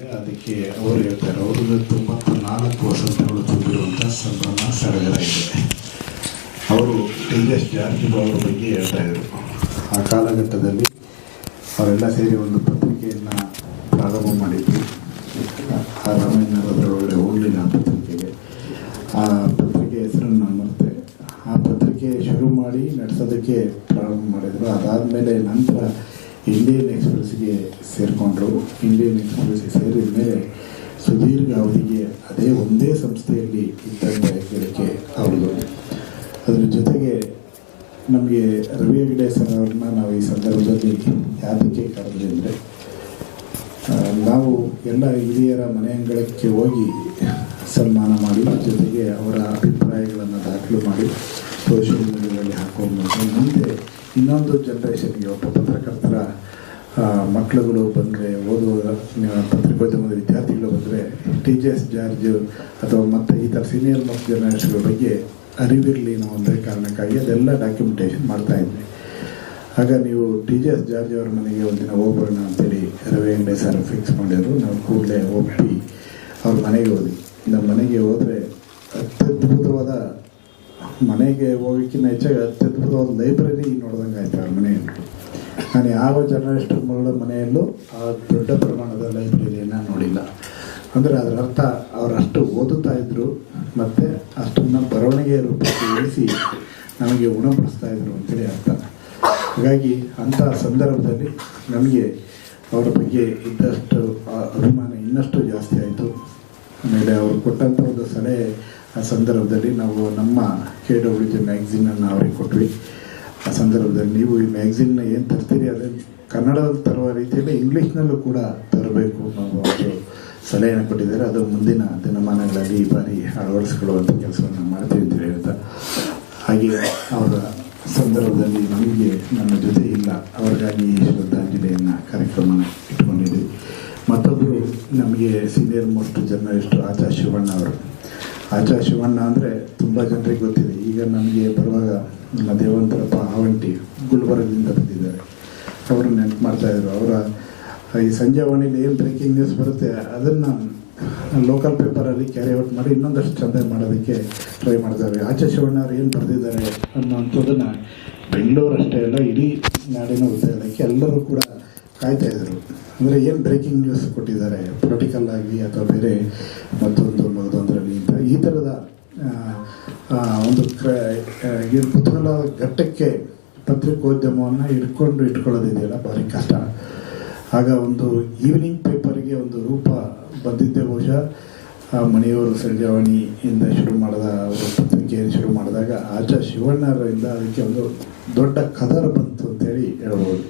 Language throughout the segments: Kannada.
ಇದೆ. ಅದಕ್ಕೆ ಅವರು ಹೇಳ್ತಾರೆ, ಅವ್ರಿಗೆ 94 ವಸಂತಗಳು ತುಂಬಿರುವಂಥ ಸಂಭ್ರಮ ಸಡಗರ ಇದೆ. ಅವರು ಟಿ.ಎಸ್. ಜಾರ್ಜ್ ಅವರ ಬಗ್ಗೆ ಹೇಳ್ತಾ ಇದ್ರು. ಆ ಕಾಲಘಟ್ಟದಲ್ಲಿ ಅವರೆಲ್ಲ ಸೇರಿ ಒಂದು ಪತ್ರಿಕೆಯನ್ನು ಪ್ರಾರಂಭ ಮಾಡಿದ್ರು. ಆ ರಾಮಾಯಣದೊಳಗಡೆ ಹೋಗಲಿಲ್ಲ ಆ ಪತ್ರಿಕೆಗೆ. ಆ ಪತ್ರಿಕೆ ಹೆಸರನ್ನು ಮತ್ತೆ ಆ ಪತ್ರಿಕೆ ಶುರು ಮಾಡಿ ನಡೆಸೋದಕ್ಕೆ ಪ್ರಾರಂಭ ಮಾಡಿದರು. ಅದಾದಮೇಲೆ ನಂತರ ಇಂಡಿಯನ್ ಎಕ್ಸ್‌ಪ್ರೆಸ್ಗೆ ಸೇರಿಕೊಂಡ್ರು. ಇಂಡಿಯನ್ ಎಕ್ಸ್‌ಪ್ರೆಸ್ಗೆ ಸೇರಿದ ಮೇಲೆ ಸುದೀರ್ಘ ಅವಧಿಗೆ ಅದೇ ಒಂದೇ ಸಂಸ್ಥೆಯಲ್ಲಿ ಇದ್ದಂಥ ಹೇಳಿಕೆ ಅವ್ರದ್ದು. ಅದರ ಜೊತೆಗೆ ನಮಗೆ ರವಿ ಹೆಗ್ಡೆ ಸರ್ ಅವ್ರನ್ನ ನಾವು ಈ ಸಂದರ್ಭದಲ್ಲಿ ಯಾತಕ್ಕೆ ಕರೆದ್ವಿ ಅಂದರೆ, ನಾವು ಎಲ್ಲ ಹಿರಿಯರ ಮನೆ ಅಂಗಳಕ್ಕೆ ಹೋಗಿ ಸನ್ಮಾನ ಮಾಡಿ, ಜೊತೆಗೆ ಅವರ ಅಭಿಪ್ರಾಯಗಳನ್ನು ದಾಖಲು ಮಾಡಿ ಸೋಷಿಯಲ್ ಮೀಡಿಯಾದಲ್ಲಿ ಹಾಕೊಂಡು ಮುಂದೆ ಇನ್ನೊಂದು ಜನ್ರೇಷನ್ಗೆ ಒಬ್ಬ ಪತ್ರಕರ್ತರ ಮಕ್ಕಳುಗಳು ಬಂದರೆ, ಓದುವ ಪತ್ರಿಕೋದ್ಯಮದ ವಿದ್ಯಾರ್ಥಿಗಳು ಬಂದರೆ ಟಿ.ಎಸ್. ಜಾರ್ಜ್ ಅಥವಾ ಮತ್ತು ಈ ಥರ ಸೀನಿಯರ್ ಮೋಸ್ಟ್ ಜರ್ನಲಿಸ್ಟ್ಗಳ ಬಗ್ಗೆ ಅರಿವಿರಲಿ ಅನ್ನೋ ಒಂದೇ ಕಾರಣಕ್ಕಾಗಿ ಅದೆಲ್ಲ ಡಾಕ್ಯುಮೆಂಟೇಷನ್ ಮಾಡ್ತಾಯಿದ್ವಿ. ಆಗ ನೀವು ಟಿ.ಎಸ್. ಜಾರ್ಜ್ ಅವ್ರ ಮನೆಗೆ ಒಂದಿನ ಹೋಗ್ಬರೋಣ ಅಂತೇಳಿ ರವಿ ಹೆಗ್ಡೆ ಸರ್ ಫಿಕ್ಸ್ ಮಾಡಿದ್ರು. ನಾವು ಕೂಡಲೇ ಹೋಗಿ ಅವ್ರ ಮನೆಗೆ ಹೋದ್ವಿ. ನಮ್ಮ ಮನೆಗೆ ಹೋದರೆ ಅತ್ಯದ್ಭುತವಾದ, ಮನೆಗೆ ಹೋಗೋಕ್ಕಿಂತ ಹೆಚ್ಚಾಗಿ ಅತ್ಯದ್ಭುತವಾದ ಲೈಬ್ರರಿ ನೋಡ್ದಂಗೆ ಆಯ್ತು ಅವ್ರ ಮನೆಯಲ್ಲಿ. ನಾನು ಯಾವ ಜರ್ನಲಿಸ್ಟ್ಗಳ ಮನೆಯಲ್ಲೂ ಆ ದೊಡ್ಡ ಪ್ರಮಾಣದ ಲೈಬ್ರರಿಯನ್ನು ನೋಡಿಲ್ಲ. ಅಂದರೆ ಅದರ ಅರ್ಥ ಅವರು ಅಷ್ಟು ಓದುತ್ತಾ ಇದ್ದರು ಮತ್ತು ಅಷ್ಟನ್ನು ಬರವಣಿಗೆ ರೂಪಕ್ಕೆ ಇಳಿಸಿ ನಮಗೆ ಉಣಪಡಿಸ್ತಾ ಇದ್ರು ಅಂತೇಳಿ ಅರ್ಥ. ಹಾಗಾಗಿ ಅಂಥ ಸಂದರ್ಭದಲ್ಲಿ ನಮಗೆ ಅವರ ಬಗ್ಗೆ ಇದ್ದಷ್ಟು ಅಭಿಮಾನ ಇನ್ನಷ್ಟು ಜಾಸ್ತಿ ಆಯಿತು. ಆಮೇಲೆ ಅವರು ಕೊಟ್ಟಂಥ ಒಂದು ಸಲಹೆ ಆ ಸಂದರ್ಭದಲ್ಲಿ ನಾವು ನಮ್ಮ KWJ ಮ್ಯಾಗ್ಝಿನನ್ನು ಅವ್ರಿಗೆ ಕೊಟ್ವಿ. ಆ ಸಂದರ್ಭದಲ್ಲಿ ನೀವು ಈ ಮ್ಯಾಗ್ಝಿನ್ನ ಏನು ತರ್ತೀರಿ ಅದನ್ನು ಕನ್ನಡದಲ್ಲಿ ತರುವ ರೀತಿಯಲ್ಲಿ ಇಂಗ್ಲೀಷ್ನಲ್ಲೂ ಕೂಡ ತರಬೇಕು ಅನ್ನೋ ಒಂದು ಸಲಹೆಯನ್ನು ಕೊಟ್ಟಿದ್ದಾರೆ. ಅದು ಮುಂದಿನ ದಿನಮಾನಗಳಲ್ಲಿ ಈ ಬಾರಿ ಅಳವಡಿಸಿಕೊಳ್ಳುವಂಥ ಕೆಲಸವನ್ನು ಮಾಡ್ತೀವಿ ಅಂತ ಹೇಳ್ತಾ, ಹಾಗೆ ಅವರ ಸಂದರ್ಭದಲ್ಲಿ ನಮಗೆ ನಮ್ಮ ಜೊತೆ ಇಲ್ಲ, ಅವರಿಗಾಗಿ ಶ್ರದ್ಧಾಂಜಲಿಯನ್ನು ಕಾರ್ಯಕ್ರಮನ ಇಟ್ಕೊಂಡಿದ್ವಿ. ಮತ್ತೊಬ್ಬರು ನಮಗೆ ಸೀನಿಯರ್ ಮೋಸ್ಟ್ ಜರ್ನಲಿಸ್ಟು ಆಚಾ ಶಿವಣ್ಣ ಅವರು. ಆಚಾ ಶಿವಣ್ಣ ಅಂದರೆ ತುಂಬ ಜನರಿಗೆ ಗೊತ್ತಿದೆ. ಈಗ ನಮಗೆ ಬರುವಾಗ ನಮ್ಮ ದೇವಂತರಪ್ಪ ಆವಂಟಿ ಗುಲ್ಬರ್ಗದಿಂದ ಬಂದಿದ್ದಾರೆ. ಅವರು ನೆನಪು ಮಾಡ್ತಾಯಿದ್ರು. ಅವರ ಈ ಸಂಜೆವಾಣಿಲಿ ಏನು ಬ್ರೇಕಿಂಗ್ ನ್ಯೂಸ್ ಬರುತ್ತೆ ಅದನ್ನು ಲೋಕಲ್ ಪೇಪರಲ್ಲಿ ಕ್ಯಾರಿ ಔಟ್ ಮಾಡಿ ಇನ್ನೊಂದಷ್ಟು ಚೆಂದ ಮಾಡೋದಕ್ಕೆ ಟ್ರೈ ಮಾಡ್ತಾರೆ. ಆಚಾ ಶಿವಣ್ಣ ಅವ್ರು ಏನು ಬರೆದಿದ್ದಾರೆ ಅನ್ನೋಂಥದ್ದನ್ನು ಬೆಂಗಳೂರು ಅಷ್ಟೇ ಅಲ್ಲ, ಇಡೀ ನಾಡಿನ ಉದ್ಯೋಗಕ್ಕೆ ಎಲ್ಲರೂ ಕೂಡ ಕಾಯ್ತಾಯಿದ್ರು. ಅಂದರೆ ಏನು ಬ್ರೇಕಿಂಗ್ ನ್ಯೂಸ್ ಕೊಟ್ಟಿದ್ದಾರೆ, ಪೊಲಿಟಿಕಲ್ ಆಗಿ ಅಥವಾ ಬೇರೆ ಮತ್ತೊಂದರಲ್ಲಿ ಅಂತ ಈ ಥರದ ಒಂದು ಕುತೂಹಲ ಘಟ್ಟಕ್ಕೆ ಪತ್ರಿಕೋದ್ಯಮವನ್ನು ಇಟ್ಕೊಳ್ಳೋದಿದೆಯಲ್ಲ ಭಾರಿ ಕಷ್ಟ. ಆಗ ಒಂದು ಈವ್ನಿಂಗ್ ಪೇಪರ್ಗೆ ಒಂದು ರೂಪ ಬಂದಿದ್ದೆ. ಬಹುಶಃ ಮಣಿಯವರು ಸಂಜಾವಣಿಯಿಂದ ಶುರು ಮಾಡಿದ ಅವರು ಪತ್ರಿಕೆಯನ್ನು ಶುರು ಮಾಡಿದಾಗ ಆಚಾ ಶಿವಣ್ಣರಿಂದ ಅದಕ್ಕೆ ಒಂದು ದೊಡ್ಡ ಕದರ ಬಂತು ಅಂತೇಳಿ ಹೇಳ್ಬೋದು.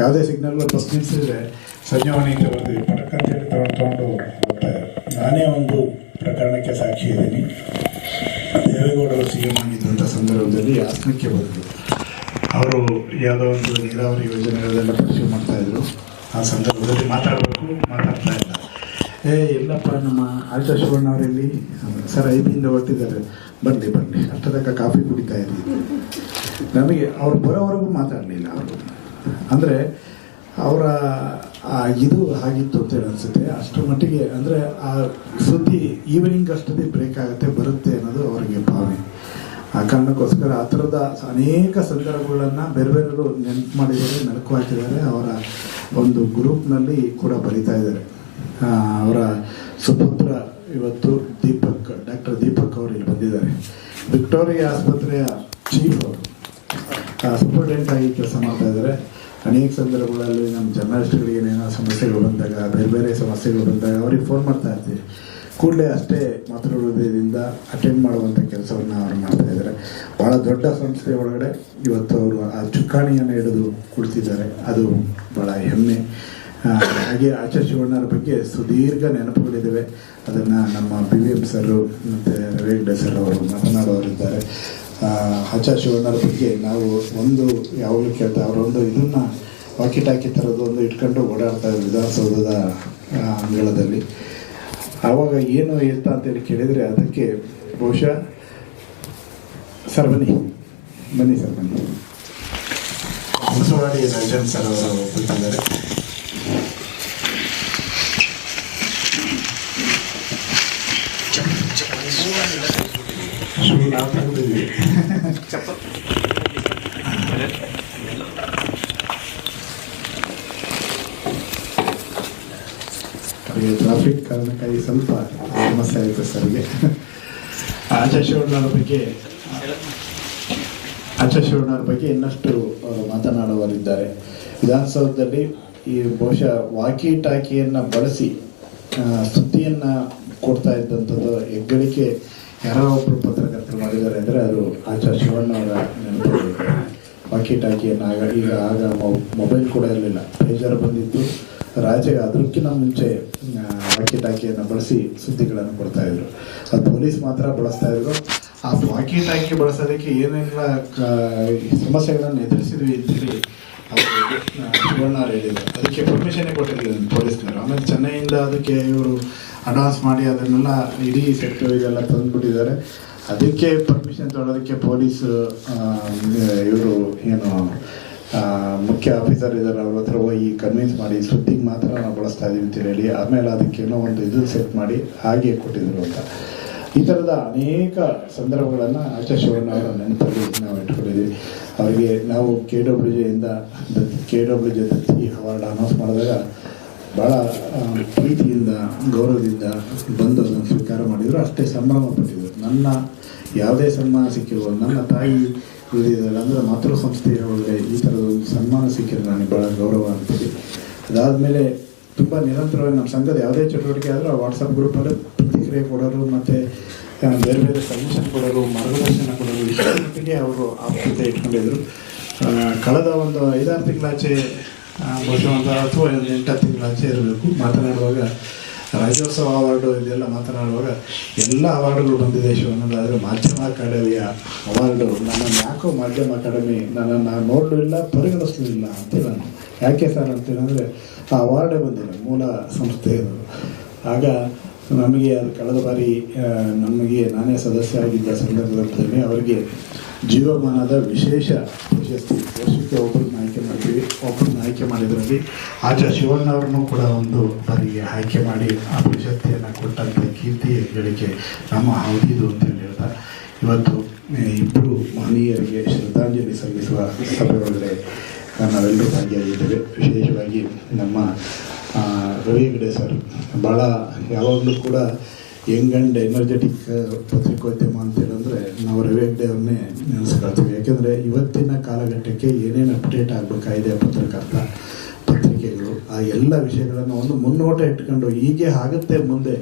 ಯಾವುದೇ ಸಿಗ್ನಲ್ ಫಸ್ಟ್ ನಿಲ್ಲಿಸಿದ್ರೆ ಸಂಜಾವಣಿ ಅಂತ ಬರ್ತೀವಿ, ಪಟಕಂತೇಳಿ ತೊಗೊಂಡು ಹೋಗ್ತಾರೆ. ನಾನೇ ಒಂದು ಪ್ರಕರಣಕ್ಕೆ ಸಾಕ್ಷಿ ಇದ್ದೀನಿ. ದೇವೇಗೌಡರು CM ಆಗಿದ್ದಂಥ ಸಂದರ್ಭದಲ್ಲಿ ಹಾಸನಕ್ಕೆ ಬಂದರು. ಅವರು ಯಾವುದೋ ಒಂದು ನೀರಾವರಿ ಯೋಜನೆಗಳೆಲ್ಲ ಪರಿಶೀಲನೆ ಮಾಡ್ತಾಯಿದ್ರು. ಆ ಸಂದರ್ಭದಲ್ಲಿ ಮಾತಾಡ್ತಾ ಇಲ್ಲ. ಎಲ್ಲಪ್ಪ ನಮ್ಮ ಆಚಾ ಶಿವಣ್ಣ ಅವರಲ್ಲಿ ಸರ್ 5ರಿಂದ ಹೊರಟಿದ್ದಾರೆ, ಬರಲಿ ಅಷ್ಟೊತ್ತಕ್ಕ ಕಾಫಿ ಕುಡಿತಾ ಇರಲಿ. ನಮಗೆ ಅವ್ರು ಬರೋವರೆಗೂ ಮಾತಾಡಲಿಲ್ಲ ಅವರು. ಅಂದರೆ ಅವರ ಇದು ಆಗಿತ್ತು ಅಂತೇಳಿ ಅನಿಸುತ್ತೆ. ಅಷ್ಟರ ಮಟ್ಟಿಗೆ ಅಂದರೆ ಆ ಸುದ್ದಿ ಈವ್ನಿಂಗ್ ಅಷ್ಟೊತ್ತಿಗೆ ಬ್ರೇಕ್ ಆಗುತ್ತೆ ಬರುತ್ತೆ ಅನ್ನೋದು ಅವರಿಗೆ ಭಾವನೆ. ಆ ಕಾರಣಕ್ಕೋಸ್ಕರ ಆ ಥರದ ಅನೇಕ ಸಂದರ್ಭಗಳನ್ನು ಬೇರೆ ಬೇರೆಯವರು ನೆನಪು ಮಾಡಿದ್ದಾರೆ, ಮೆಲುಕು ಹಾಕಿದ್ದಾರೆ. ಅವರ ಒಂದು ಗ್ರೂಪ್ನಲ್ಲಿ ಕೂಡ ಬರೀತಾ ಇದ್ದಾರೆ. ಅವರ ಸುಪುತ್ರ ಇವತ್ತು ಡಾಕ್ಟರ್ ದೀಪಕ್ ಅವರು ಇಲ್ಲಿ ಬಂದಿದ್ದಾರೆ. ವಿಕ್ಟೋರಿಯಾ ಆಸ್ಪತ್ರೆಯ ಚೀಫ್ ಅವರು ಸೂಪರ್ಡೆಂಟ್ ಆಗಿ ಕೆಲಸ ಮಾಡ್ತಾ ಇದ್ದಾರೆ. ಅನೇಕ ಸಂದರ್ಭಗಳಲ್ಲಿ ನಮ್ಮ ಜರ್ನಲಿಸ್ಟ್ಗಳಿಗೆ ಏನೇನೋ ಸಮಸ್ಯೆಗಳು ಬಂದಾಗ, ಬೇರೆ ಸಮಸ್ಯೆಗಳು ಬಂದಾಗ ಅವ್ರಿಗೆ ಫೋನ್ ಮಾಡ್ತಾ ಇರ್ತೀವಿ. ಕೂಡಲೇ ಅಷ್ಟೇ ಮಾತೃಹೃದಯದಿಂದ ಅಟೆಂಡ್ ಮಾಡುವಂಥ ಕೆಲಸವನ್ನು ಅವರು ಮಾಡ್ತಾ ಇದ್ದಾರೆ. ಭಾಳ ದೊಡ್ಡ ಸಂಸ್ಥೆ ಒಳಗಡೆ ಇವತ್ತು ಅವರು ಆ ಚುಕ್ಕಾಣಿಯನ್ನು ಹಿಡಿದು ಕುಳಿತಿದ್ದಾರೆ. ಅದು ಭಾಳ ಹೆಮ್ಮೆ. ಹಾಗೆ ಆಚಾ ಶಿವಣ್ಣರ ಬಗ್ಗೆ ಸುದೀರ್ಘ ನೆನಪುಗಳಿದ್ದಾವೆ. ಅದನ್ನು ನಮ್ಮ BVM ಸರು ಮತ್ತು ರವಿ ಹೆಗ್ಡೆ ಸರ್ ಅವರು ಮಾತನಾಡೋರಿದ್ದಾರೆ. ಆಚಾ ಶಿವಣ್ಣರ ಬಗ್ಗೆ ನಾವು ಒಂದು ಯಾವಾಗಲೂ ಕೇಳ್ತಾ ಅವರೊಂದು ಇದನ್ನು ವಾಕಿಟಾಕಿ ಥರದ್ದು ಒಂದು ಇಟ್ಕೊಂಡು ಓಡಾಡ್ತಾ ಇದ್ರು ವಿಧಾನಸೌಧದ ಅಂಗಳದಲ್ಲಿ. ಆವಾಗ ಏನು ಎತ್ತ ಅಂತೇಳಿ ಕೇಳಿದರೆ ಅದಕ್ಕೆ ಬಹುಶಃ ಸರ್ ಬನ್ನಿ ಸರ್ ಹೊಸವಾಡಿ ರಾಜನ್ ಸರ್ ಅವರು ಒಪ್ಪಿದ್ದಾರೆ. ಶೂ ನಾವು ತೆಗೆದಿದ್ವಿ. ಅವರಿಗೆ ಟ್ರಾಫಿಕ್ ಕಾರಣಕ್ಕಾಗಿ ಸ್ವಲ್ಪ ಸಮಸ್ಯೆ ಆಯಿತು ಸರ್ಗೆ. ಆಚಾರ್ಯ ಶಿವಣ್ಣವ್ರ ಬಗ್ಗೆ ಇನ್ನಷ್ಟು ಮಾತನಾಡುವರಿದ್ದಾರೆ. ವಿಧಾನಸೌಧದಲ್ಲಿ ಈ ಬಹುಶಃ ವಾಕಿ ಟಾಕಿಯನ್ನು ಬಳಸಿ ಸುದ್ದಿಯನ್ನು ಕೊಡ್ತಾ ಇದ್ದಂಥದ್ದು ಹೆಗ್ಗಳಿಕೆ ಯಾರೋ ಒಬ್ಬರು ಪತ್ರಕರ್ತರು ಮಾಡಿದ್ದಾರೆ ಅಂದರೆ ಅದು ಆಚಾರ್ಯ ಶಿವಣ್ಣವರ ನೆನಪು. ವಾಕಿ ಟಾಕಿಯನ್ನು ಆಗ ಮೊಬೈಲ್ ಕೂಡ ಇರಲಿಲ್ಲ, ಪೇಜರ್ ಬಂದಿತ್ತು. ಅದಕ್ಕಿಂತ ಮುಂಚೆ ವಾಕಿ ಟಾಕಿಯನ್ನು ಬಳಸಿ ಸುದ್ದಿಗಳನ್ನು ಕೊಡ್ತಾಯಿದ್ರು. ಅದು ಪೊಲೀಸ್ ಮಾತ್ರ ಬಳಸ್ತಾಯಿದ್ರು. ಆ ವಾಕಿ ಟಾಕಿ ಬಳಸೋದಕ್ಕೆ ಏನೆಲ್ಲ ಸಮಸ್ಯೆಗಳನ್ನು ಎದುರಿಸಿದ್ವಿ ಅಂತೇಳಿ ಅವರು ಶಿವಣ್ಣವ್ರು ಹೇಳಿದರು. ಅದಕ್ಕೆ ಪರ್ಮಿಷನ್ನೇ ಕೊಟ್ಟಿರಲಿಲ್ಲ ಪೊಲೀಸ್ನವರು. ಆಮೇಲೆ ಚೆನ್ನೈಯಿಂದ ಅದಕ್ಕೆ ಇವರು ಅಡ್ವಾನ್ಸ್ ಮಾಡಿ ಅದನ್ನೆಲ್ಲ ಇಡೀ ಸೆಕ್ಟರ್ ಇದೆಲ್ಲ ತಂದುಬಿಟ್ಟಿದ್ದಾರೆ. ಅದಕ್ಕೆ ಪರ್ಮಿಷನ್ ತೊಗೊಳೋದಕ್ಕೆ ಪೊಲೀಸ್ ಇವರು ಏನು ಮುಖ್ಯ ಆಫೀಸರ್ ಇದ್ದಾರೆ, ಅವ್ರ ಹತ್ರ ಹೋಗಿ ಕನ್ವಿನ್ಸ್ ಮಾಡಿ ಸುದ್ದಿಗೆ ಮಾತ್ರ ನಾವು ಬಳಸ್ತಾ ಇದ್ದೀವಿ ಅಂತ ಹೇಳಿ ಆಮೇಲೆ ಅದಕ್ಕೇನೋ ಒಂದು ಇದು ಸೆಟ್ ಮಾಡಿ ಹಾಗೆ ಕೊಟ್ಟಿದ್ರು ಅಂತ. ಈ ಥರದ ಅನೇಕ ಸಂದರ್ಭಗಳನ್ನು ಆಚಾರ್ಯ ಶಿವಣ್ಣವರ ನೆನಪಲ್ಲಿ ನಾವು ಇಟ್ಕೊಂಡಿದ್ದೀವಿ. ಅವರಿಗೆ ನಾವು KWJ ದತ್ತಿ ಅವಾರ್ಡ್ ಅನೌನ್ಸ್ ಮಾಡಿದಾಗ ಭಾಳ ಪ್ರೀತಿಯಿಂದ ಗೌರವದಿಂದ ಬಂದು ಅದನ್ನು ಸ್ವೀಕಾರ ಮಾಡಿದರು. ಅಷ್ಟೇ ಸಂಭ್ರಮ ಪಟ್ಟಿದ್ರು. ನನ್ನ ಯಾವುದೇ ಸನ್ಮಾನ ಸಿಕ್ಕಿರುವ ನನ್ನ ತಾಯಿ ಉಳಿದಿದ್ದಾರೆ ಅಂದರೆ ಮಾತೃ ಸಂಸ್ಥೆಯ ಒಳಗಡೆ ಈ ಥರದ ಒಂದು ಸನ್ಮಾನ ಸಿಕ್ಕಿದ್ರೆ ನನಗೆ ಭಾಳ ಗೌರವ ಅಂತೇಳಿ. ಅದಾದಮೇಲೆ ತುಂಬ ನಿರಂತರವಾಗಿ ನಮ್ಮ ಸಂಘದ ಯಾವುದೇ ಚಟುವಟಿಕೆ ಆದರೂ ಆ ವಾಟ್ಸಪ್ ಗ್ರೂಪಲ್ಲಿ ಪ್ರತಿಕ್ರಿಯೆ ಕೊಡೋರು ಮತ್ತು ಬೇರೆ ಬೇರೆ ಸಜೆಷನ್ ಕೊಡೋರು, ಮಾರ್ಗದರ್ಶನ ಕೊಡೋರು, ಇಷ್ಟರ ಮಟ್ಟಿಗೆ ಅವರು ಆಪ್ತತೆ ಇಟ್ಕೊಂಡಿದ್ರು. ಕಳೆದ ಒಂದು 5-6 ತಿಂಗಳಾಚೆ ಬಹುಶಃ ಅಥವಾ 8 ತಿಂಗಳಾಚೆ ಇರಬೇಕು ಮಾತನಾಡುವಾಗ ರಾಜ್ಯೋತ್ಸವ ಅವಾರ್ಡು ಇದೆಲ್ಲ ಮಾತನಾಡುವಾಗ ಎಲ್ಲ ಅವಾರ್ಡುಗಳು ಬಂದಿದೆ ಶಿವಣ್ಣದಾದರೆ ಮಾಧ್ಯಮ ಅಕಾಡೆಮಿಯ ಅವಾರ್ಡು ನನ್ನನ್ನು ಯಾಕೋ ಮಾಧ್ಯಮ ಅಕಾಡೆಮಿ ನನ್ನನ್ನು ನೋಡಲಿಲ್ಲ, ಪರಿಗಣಿಸಲಿಲ್ಲ ಅಂತ ನಾನು. ಯಾಕೆ ಸರ್ ಅಂತೇಳಿದ್ರೆ ಆ ಅವಾರ್ಡೇ ಬಂದಿಲ್ಲ, ಮೂಲ ಸಂಸ್ಥೆ ಇದು. ಆಗ ನಮಗೆ ಅದು ಕಳೆದ ಬಾರಿ ನಾನೇ ಸದಸ್ಯ ಆಗಿದ್ದ ಸಂದರ್ಭದಲ್ಲಿ ಅವರಿಗೆ ಜೀವಮಾನದ ವಿಶೇಷ ಪ್ರಶಸ್ತಿ ವರ್ಷಕ್ಕೆ ಒಬ್ಬರನ್ನ ಆಯ್ಕೆ ಮಾಡ್ತೀವಿ. ಒಬ್ಬರನ್ನ ಆಯ್ಕೆ ಮಾಡಿದ್ರಲ್ಲಿ ಆಚಾರ್ಯ ಶಿವಣ್ಣವ್ರನ್ನೂ ಕೂಡ ಒಂದು ಬಾರಿಗೆ ಆಯ್ಕೆ ಮಾಡಿ ಆ ಪ್ರಶಸ್ತಿಯನ್ನು ಕೊಟ್ಟಂಥ ಕೀರ್ತಿ ಹೆಗ್ಗಳಿಕೆ ನಮ್ಮ ಅವಧಿದು ಅಂತ ಹೇಳ್ತಾ ಇವತ್ತು ಇಬ್ಬರು ಮಹನೀಯರಿಗೆ ಶ್ರದ್ಧಾಂಜಲಿ ಸಲ್ಲಿಸುವ ಸಭೆ ಒಳಗಡೆ ನಾವೆಲ್ಲರೂ ಭಾಗಿಯಾಗಿದ್ದೇವೆ. ವಿಶೇಷವಾಗಿ ನಮ್ಮ ರವಿ ಹೆಗ್ಡೆ ಸರ್ ಭಾಳ ಯಾವಾಗಲೂ ಕೂಡ ಯಂಗ್ ಆ್ಯಂಡ್ ಎನರ್ಜೆಟಿಕ್ ಪತ್ರಿಕೋದ್ಯಮ ಅಂತೇಳಿದ್ರೆ ನಾವು ರವಿ ಹೆಗ್ಡೆ ಅವ್ರನ್ನೇ ನೆನೆಸ್ಕೊಳ್ತೀವಿ. ಯಾಕೆಂದರೆ ಇವತ್ತಿನ ಕಾಲಘಟ್ಟಕ್ಕೆ ಏನೇನು ಅಪ್ಡೇಟ್ ಆಗಬೇಕಾಗಿದೆ ಪತ್ರಿಕೆಗಳು ಆ ಎಲ್ಲ ವಿಷಯಗಳನ್ನು ಒಂದು ಮುನ್ನೋಟ ಇಟ್ಕೊಂಡು ಹೀಗೆ ಆಗುತ್ತೆ ಮುಂದೆ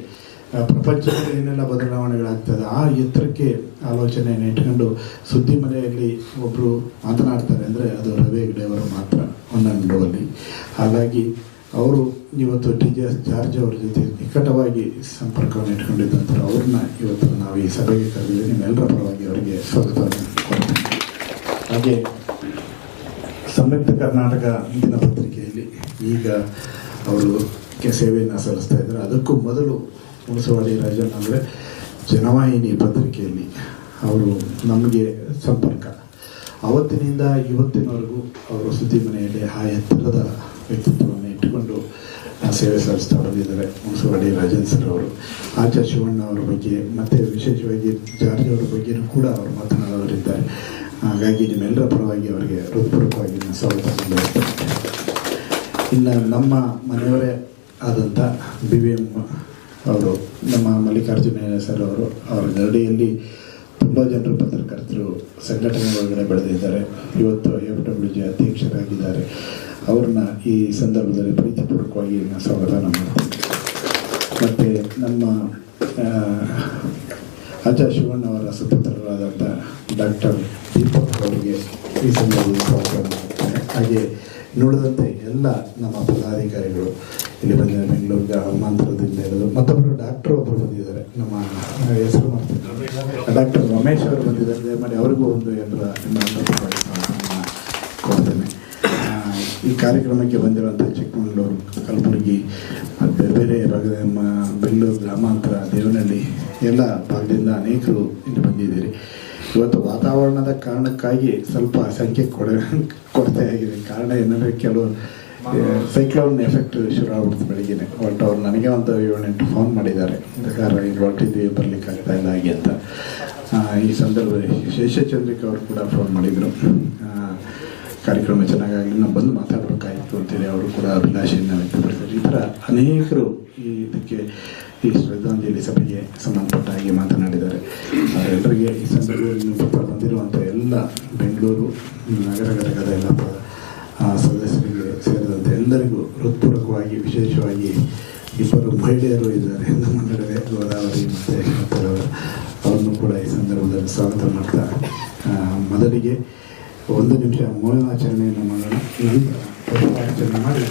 ಪ್ರಪಂಚದಲ್ಲಿ ಏನೆಲ್ಲ ಬದಲಾವಣೆಗಳಾಗ್ತದೆ ಆ ಎತ್ತರಕ್ಕೆ ಆಲೋಚನೆಯನ್ನು ಇಟ್ಕೊಂಡು ಸುದ್ದಿ ಮನೆಯಲ್ಲಿ ಒಬ್ಬರು ಮಾತನಾಡ್ತಾರೆ ಅಂದರೆ ಅದು ರವಿ ಹೆಗ್ಡೆ ಅವರು ಮಾತ್ರ ಒಂದೊಂದು. ಹಾಗಾಗಿ ಅವರು ಇವತ್ತು TJS ಜಾರ್ಜ್ ಅವ್ರ ಜೊತೆ ನಿಕಟವಾಗಿ ಸಂಪರ್ಕವನ್ನು ಇಟ್ಕೊಂಡಿದ್ದಂಥ ಅವ್ರನ್ನ ಇವತ್ತು ನಾವು ಈ ಸಭೆಗೆ ಕರೆದಿದ್ದೀವಿ. ನಿಮ್ಮೆಲ್ಲರ ಪರವಾಗಿ ಅವರಿಗೆ ಸ್ವಾಗತವನ್ನು ಕೊಡ್ತೇನೆ. ಹಾಗೆ ಸಂಯುಕ್ತ ಕರ್ನಾಟಕ ದಿನಪತ್ರಿಕೆಯಲ್ಲಿ ಈಗ ಅವರು ಸೇವೆಯನ್ನು ಸಲ್ಲಿಸ್ತಾ ಇದ್ದಾರೆ. ಅದಕ್ಕೂ ಮೊದಲು ಮುಳಸವಾಡಿ ರಾಜನ್ ಅಂದರೆ ಜನವಾಹಿನಿ ಪತ್ರಿಕೆಯಲ್ಲಿ ಅವರು ನಮಗೆ ಸಂಪರ್ಕ. ಅವತ್ತಿನಿಂದ ಇವತ್ತಿನವರೆಗೂ ಅವರು ಸುದ್ದಿ ಮನೆಯಲ್ಲಿ ಆ ಎತ್ತರದ ವ್ಯಕ್ತಿತ್ವವನ್ನು ಇಟ್ಟುಕೊಂಡು ಸೇವೆ ಸಲ್ಲಿಸ್ತಾ ಬಂದಿದ್ದಾರೆ ಮುಳಸವಾಡಿ ರಾಜನ್ ಸರ್ ಅವರು. ಆಚಾರ್ಯ ಶಿವಣ್ಣ ಅವರ ಬಗ್ಗೆ ಮತ್ತು ವಿಶೇಷವಾಗಿ ಜಾರ್ಜ್ ಅವರ ಬಗ್ಗೆಯೂ ಕೂಡ ಅವರು ಮಾತನಾಡೋರಿದ್ದಾರೆ. ಹಾಗಾಗಿ ನಿಮ್ಮೆಲ್ಲರ ಪರವಾಗಿ ಅವರಿಗೆ ಹೃತ್ಪೂರ್ವಕವಾಗಿ ಸ್ವಾಗತ ನೀಡುತ್ತೇನೆ. ಇನ್ನು ನಮ್ಮ ಮನೆಯವರೇ ಆದಂಥ BVM ಅವರು, ನಮ್ಮ ಮಲ್ಲಿಕಾರ್ಜುನ ಸರ್ ಅವರು, ಅವರ ಗರಡಿಯಲ್ಲಿ ತುಂಬ ಜನರು ಪತ್ರಕರ್ತರು ಸಂಘಟನೆ ಒಳಗಡೆ ಬೆಳೆದಿದ್ದಾರೆ. ಇವತ್ತು FWJ ಅಧ್ಯಕ್ಷರಾಗಿದ್ದಾರೆ. ಅವ್ರನ್ನ ಈ ಸಂದರ್ಭದಲ್ಲಿ ಪ್ರೀತಿಪೂರ್ವಕವಾಗಿ ಸ್ವಾಗತ ಮಾಡ್ತೀನಿ. ಮತ್ತು ನಮ್ಮ ಆಚಾರ್ಯ ಶಿವಣ್ಣ ಅವರ ಸುಪುತ್ರರಾದಂಥ ಡಾಕ್ಟರ್ ದೀಪಕ್ ಅವರಿಗೆ ಈ ಸಂದರ್ಭದಲ್ಲಿ ಸ್ವಾಗತ ಮಾಡ್ತಾರೆ. ಹಾಗೆ ನೋಡಿದಂತೆ ಎಲ್ಲ ನಮ್ಮ ಪದಾಧಿಕಾರಿಗಳು ಇಲ್ಲಿ ಬಂದಿದ್ದಾರೆ. ಬೆಂಗಳೂರು ಗ್ರಾಮಾಂತರದಿಂದ ಇರೋದು ಮತ್ತೊಬ್ಬರು ಡಾಕ್ಟರ್ ಒಬ್ಬರು ಬಂದಿದ್ದಾರೆ, ನಮ್ಮ ಹೆಸರು ಮಾಡ್ತಿದ್ದಾರೆ, ಡಾಕ್ಟರ್ ರಮೇಶ್ ಅವರು ಬಂದಿದ್ದಾರೆ. ದಯಮಾಡಿ ಅವರಿಗೂ ಒಂದು ಎಲ್ಲರ ಕೊಡ್ತೇನೆ. ಈ ಕಾರ್ಯಕ್ರಮಕ್ಕೆ ಬಂದಿರುವಂಥ ಚಿಕ್ಕಮಗಳೂರು, ಕಲಬುರಗಿ ಮತ್ತು ಬೇರೆ ಬೇರೆ ಭಾಗದ ನಮ್ಮ ಬೆಂಗಳೂರು ಗ್ರಾಮಾಂತರ, ದೇವನಹಳ್ಳಿ ಎಲ್ಲ ಭಾಗದಿಂದ ಅನೇಕರು ಇಲ್ಲಿ ಬಂದಿದ್ದೀರಿ. ಇವತ್ತು ವಾತಾವರಣದ ಕಾರಣಕ್ಕಾಗಿ ಸ್ವಲ್ಪ ಸಂಖ್ಯೆ ಕೊರತೆ ಆಗಿದೆ. ಕಾರಣ ಏನಂದರೆ ಕೆಲವು ಸೈಕ್ಲೋನ್ ಎಫೆಕ್ಟ್ ಶುರು ಆಗ್ಬಿಡ್ತು ಬೆಳಗ್ಗೆನೆ. ಒಟ್ಟು ಅವ್ರು ನನಗೆ ಒಂದು 7-8 ಫೋನ್ ಮಾಡಿದ್ದಾರೆ, ಬೇಕಾದ್ರೆ ಇಲ್ಲಿ ಹೊರಟಿದ್ವಿ, ಬರಲಿಕ್ಕಾಗ್ತಾ ಇಲ್ಲ ಹಾಗೆ ಅಂತ. ಈ ಸಂದರ್ಭದಲ್ಲಿ ಶೇಷಚಂದ್ರಿಕಾ ಅವರು ಕೂಡ ಫೋನ್ ಮಾಡಿದರು, ಕಾರ್ಯಕ್ರಮ ಚೆನ್ನಾಗಾಗಲಿ ನಾವು ಬಂದು ಮಾತಾಡಬೇಕಾಗಿತ್ತು ಅಂತೇಳಿ ಅವರು ಕೂಡ ಅಭಿಲಾಷೆಯನ್ನು ವ್ಯಕ್ತಪಡಿಸಿದರು. ಈ ಥರ ಅನೇಕರು ಇದಕ್ಕೆ ಈ ಶ್ರದ್ಧಾಂಜಲಿ ಸಭೆಗೆ ಸಂಬಂಧಪಟ್ಟ ಹಾಗೆ ಮಾತನಾಡಿದ್ದಾರೆ. ಎಲ್ಲರಿಗೆ ಈ ಸಂದರ್ಭದಲ್ಲಿ ಬಂದಿರುವಂಥ ಎಲ್ಲ ಬೆಂಗಳೂರು ನಗರ ಘಟಕದ ಎಲ್ಲ ಸದಸ್ಯರಿಗೆ ಸೇರಿದಂತೆ ಎಲ್ಲರಿಗೂ ಹೃತ್ಪೂರ್ವಕವಾಗಿ, ವಿಶೇಷವಾಗಿ ಇಬ್ಬರು ಮಹಿಳೆಯರು ಇದ್ದಾರೆ ನಮ್ಮ ನಡುವೆ, ಗೋದಾವರಿ ಮತ್ತು ಅವರನ್ನು ಕೂಡ ಈ ಸಂದರ್ಭದಲ್ಲಿ ಸ್ವಾಗತ ಮಾಡ್ತಾ ಮೊದಲಿಗೆ 1 ನಿಮಿಷ ಮೌನಾಚರಣೆಯನ್ನು ಮಾಡೋಣ, ನಂತರ ಪುಷ್ಪಾರ್ಚನೆ ಮಾಡಿ